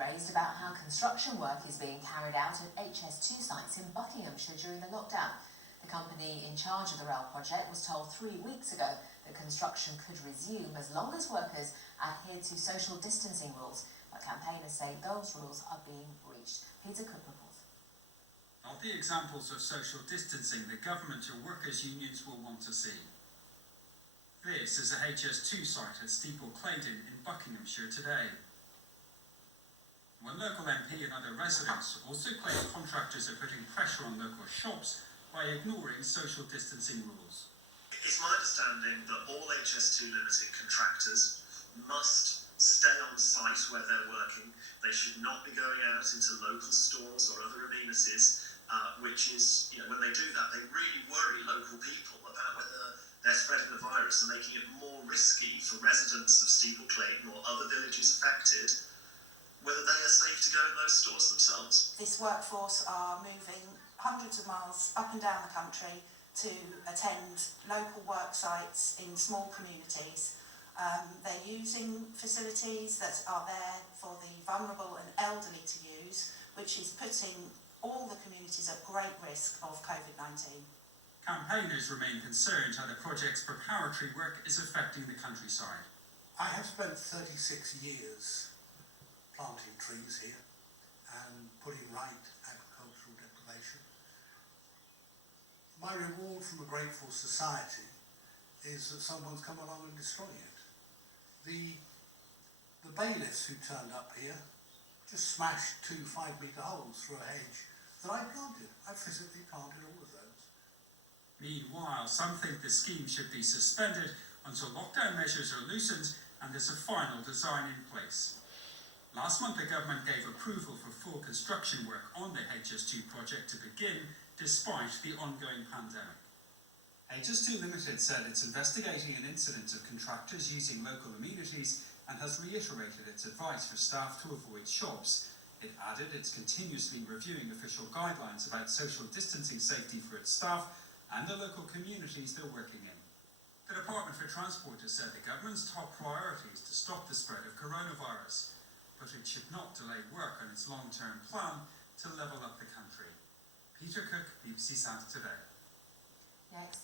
raised about how construction work is being carried out at HS2 sites in Buckinghamshire during the lockdown. The company in charge of the rail project was told 3 weeks ago that construction could resume as long as workers adhere to social distancing rules, but campaigners say those rules are being breached. Peter Cook reports. Not the examples of social distancing the government or workers' unions will want to see. This is a HS2 site at Steeple Claydon in Buckinghamshire today. One local MP and other residents also claim contractors are putting pressure on local shops by ignoring social distancing rules. It's my understanding that all HS2 Limited contractors must stay on site where they're working. They should not be going out into local stores or other amenities, which is, when they do that, they really worry local people about whether they're spreading the virus and making it more risky for residents of Steeple Claydon or other villages affected, whether they are safe to go in those stores themselves. This workforce are moving hundreds of miles up and down the country to attend local work sites in small communities. They're using facilities that are there for the vulnerable and elderly to use, which is putting all the communities at great risk of COVID-19. Campaigners remain concerned how the project's preparatory work is affecting the countryside. I have spent 36 years planting trees here and putting right agricultural deprivation. My reward from a grateful society is that someone's come along and destroyed it. The bailiffs who turned up here just smashed 2 5-metre holes through a hedge that I planted. I physically planted all of those. Meanwhile, some think the scheme should be suspended until lockdown measures are loosened and there's a final design in place. Last month, the government gave approval for full construction work on the HS2 project to begin, despite the ongoing pandemic. HS2 Limited said it's investigating an incident of contractors using local amenities and has reiterated its advice for staff to avoid shops. It added it's continuously reviewing official guidelines about social distancing safety for its staff and the local communities they're working in. The Department for Transport has said the government's top priority is to stop the spread of coronavirus, but it should not delay work on its long-term plan to level up the country. Peter Cook, BBC Sound Today. Next.